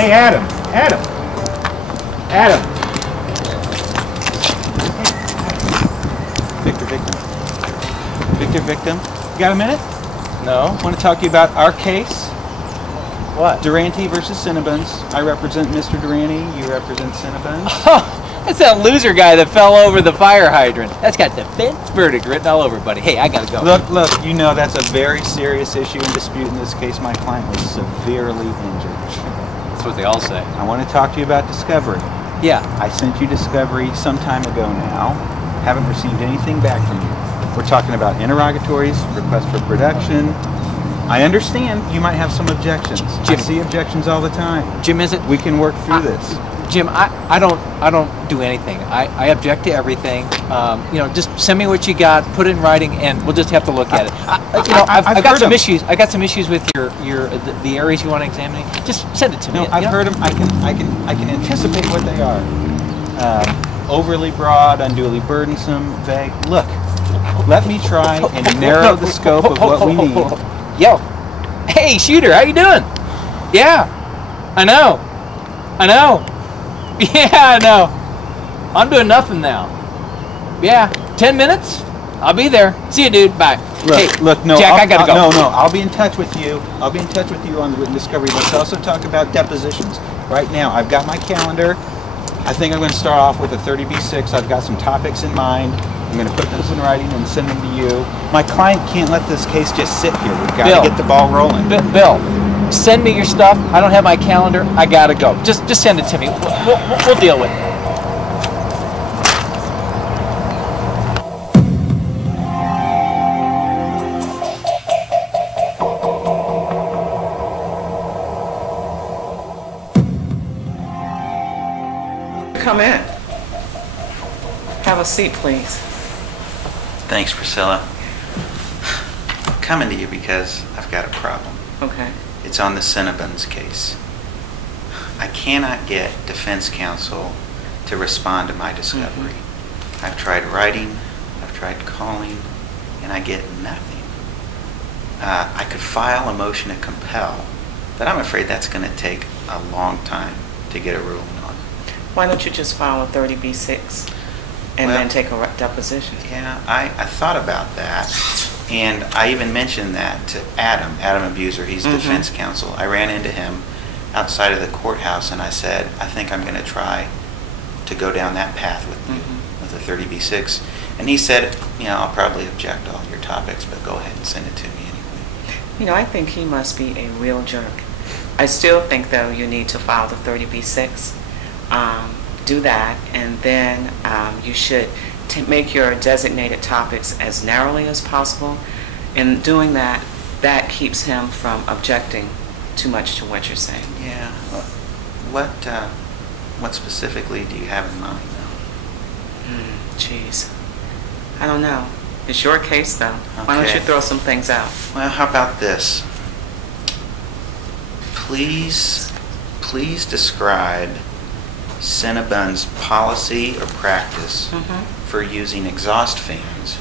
Hey, Adam. Adam. Adam. Victor, victim. Victor, victim. You got a minute? No. Want to talk to you about our case? What? Durante versus Cinnabons. I represent Mr. Durante. You represent Cinnabons. Oh, that's that loser guy that fell over the fire hydrant. That's got defense verdict written all over, buddy. Hey, I gotta go. Look, you know that's a very serious issue and dispute in this case. My client was severely injured. That's what they all say. I want to talk to you about discovery. Yeah. I sent you discovery some time ago now. Haven't received anything back from you. We're talking about interrogatories, requests for production. I understand you might have some objections. Jim, I see objections all the time. Jim, is it? We can work through this. Jim, I don't do anything. I object to everything. You know, just send me what you got, put it in writing, and we'll just have to look at it. I've got some issues. I got some issues with the areas you want to examine. Just send it to me. No, I've heard them. I can anticipate what they are. Overly broad, unduly burdensome, vague. Look, let me try and narrow the scope of what we need. Yo, hey, shooter, how you doing? Yeah, I know. Yeah, I know. I'm doing nothing now. Yeah, 10 minutes? I'll be there. See you, dude. Bye. Look, no, Jack, I gotta go. No, I'll be in touch with you. I'll be in touch with you on the written discovery. Let's also talk about depositions. Right now, I've got my calendar. I think I'm going to start off with a 30B6. I've got some topics in mind. I'm going to put those in writing and send them to you. My client can't let this case just sit here. We've got to get the ball rolling. Bill, send me your stuff. I don't have my calendar. I gotta go. Just send it to me. We'll deal with it. Come in. Have a seat, please. Thanks, Priscilla. I'm coming to you because I've got a problem. Okay. It's on the Cinnabons case. I cannot get defense counsel to respond to my discovery. I've tried writing, I've tried calling, and I get nothing. I could file a motion to compel, but I'm afraid that's going to take a long time to get a ruling on. Why don't you just file a 30B6 and then take a deposition? Yeah, I thought about that. And I even mentioned that to Adam Abuser. He's defense counsel. I ran into him outside of the courthouse and I said, I think I'm going to try to go down that path with you, with a 30B6. And he said, you know, I'll probably object to all your topics, but go ahead and send it to me anyway. You know, I think he must be a real jerk. I still think, though, you need to file the 30B6. Do that, and then you should make your designated topics as narrowly as possible. In doing that, that keeps him from objecting too much to what you're saying. Yeah. What specifically do you have in mind, though? Jeez. I don't know. It's your case, though. Okay. Why don't you throw some things out? Well, how about this? Please describe Cinnabon's policy or practice for using exhaust fans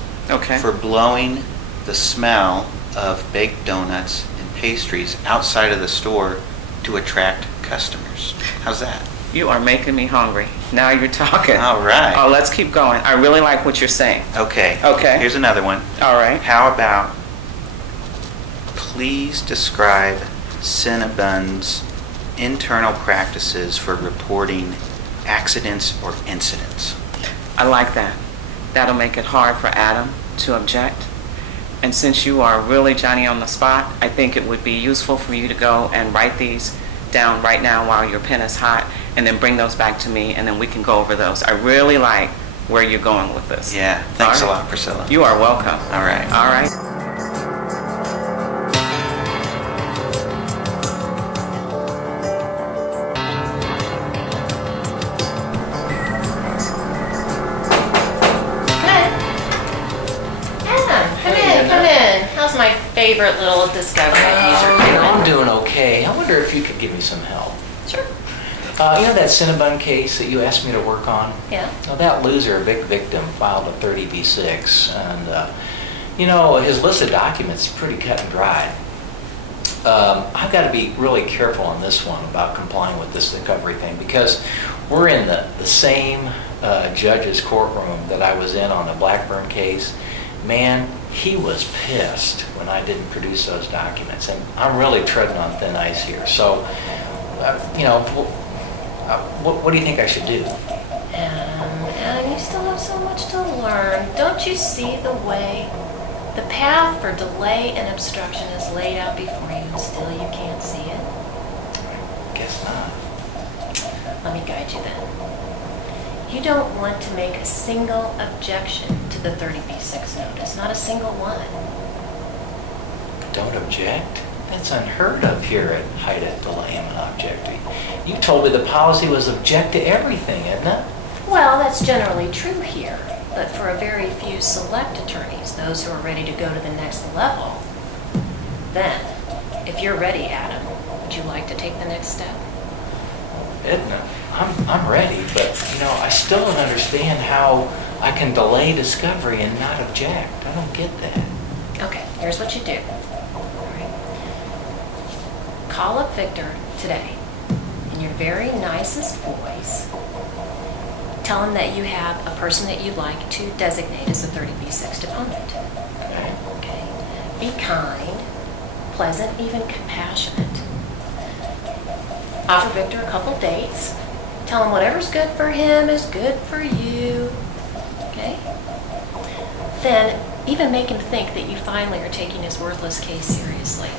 for blowing the smell of baked donuts and pastries outside of the store to attract customers. How's that? You are making me hungry. Now you're talking. All right. Oh, let's keep going. I really like what you're saying. Okay. Here's another one. All right. How about please describe Cinnabon's internal practices for reporting accidents or incidents? I like that. That'll make it hard for Adam to object. And since you are really Johnny on the spot, I think it would be useful for you to go and write these down right now while your pen is hot, and then bring those back to me, and then we can go over those. I really like where you're going with this. Yeah, thanks a lot, Priscilla. You are welcome. All right. All right. Favorite little discovery I'm doing okay. I wonder if you could give me some help. Sure. You know that Cinnabon case that you asked me to work on? Yeah. Well, that loser, victim, filed a 30B6, and you know, his list of documents is pretty cut and dried. I've got to be really careful on this one about complying with this discovery thing, because we're in the same judge's courtroom that I was in on the Blackburn case. Man, he was pissed when I didn't produce those documents, and I'm really treading on thin ice here. So, what do you think I should do? And you still have so much to learn. Don't you see the way? The path for delay and obstruction is laid out before you, and still you can't see it? Guess not. Let me guide you then. You don't want to make a single objection to the 30B6 notice, not a single one. Don't object? That's unheard of here at HIDA Delay and Objecting. You told me the policy was object to everything, isn't it? Well, that's generally true here, but for a very few select attorneys, those who are ready to go to the next level. Then, if you're ready, Adam, would you like to take the next step? Edna, I'm ready, but I still don't understand how I can delay discovery and not object. I don't get that. Okay, here's what you do. All right. Call up Victor today in your very nicest voice. Tell him that you have a person that you'd like to designate as a 30B6 deponent. Okay. Okay. Be kind, pleasant, even compassionate. Offer Victor a couple dates. Tell him whatever's good for him is good for you. Okay? Then even make him think that you finally are taking his worthless case seriously.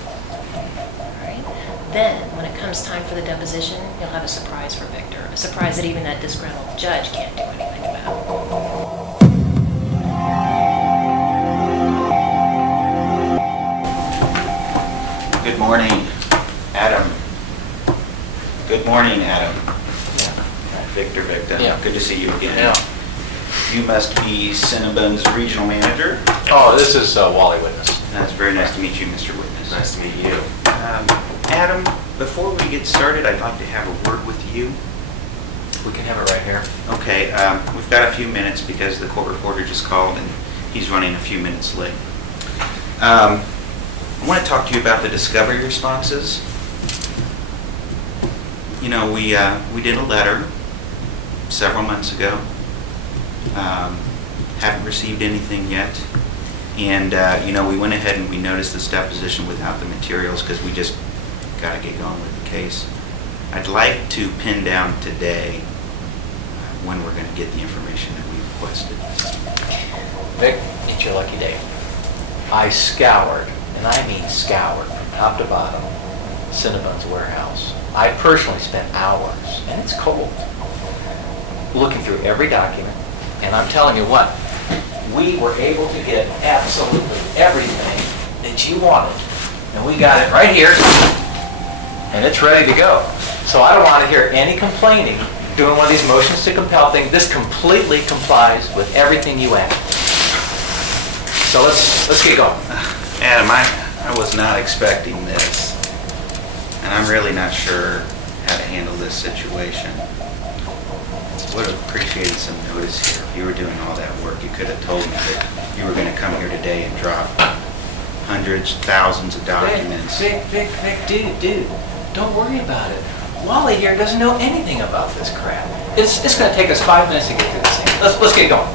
All right? Then, when it comes time for the deposition, you'll have a surprise for Victor. A surprise that even that disgruntled judge can't do anything about. Good morning, Adam. Good morning, Adam. Victor. Yeah. Good to see you again. Yeah. You must be Cinnabon's regional manager. Oh, this is Wally Witness. It's very nice to meet you, Mr. Witness. Nice to meet you. Adam, before we get started, I'd like to have a word with you. We can have it right here. Okay, we've got a few minutes because the court reporter just called and he's running a few minutes late. I want to talk to you about the discovery responses. We did a letter several months ago. Haven't received anything yet. And, we went ahead and we noticed this deposition without the materials because we just got to get going with the case. I'd like to pin down today when we're going to get the information that we requested. Vic, it's your lucky day. I scoured, and I mean scoured, from top to bottom, Cinnabon's warehouse. I personally spent hours, and it's cold, looking through every document, and I'm telling you what, we were able to get absolutely everything that you wanted, and we got it right here, and it's ready to go. So I don't want to hear any complaining doing one of these motions to compel things. This completely complies with everything you asked. So let's get going. Adam, I was not expecting this, and I'm really not sure how to handle this situation. Would have appreciated some notice here. If you were doing all that work, you could have told me that you were going to come here today and drop hundreds, thousands of documents. Vic, dude, don't worry about it. Wally here doesn't know anything about this crap. It's going to take us 5 minutes to get through this thing. Let's get going.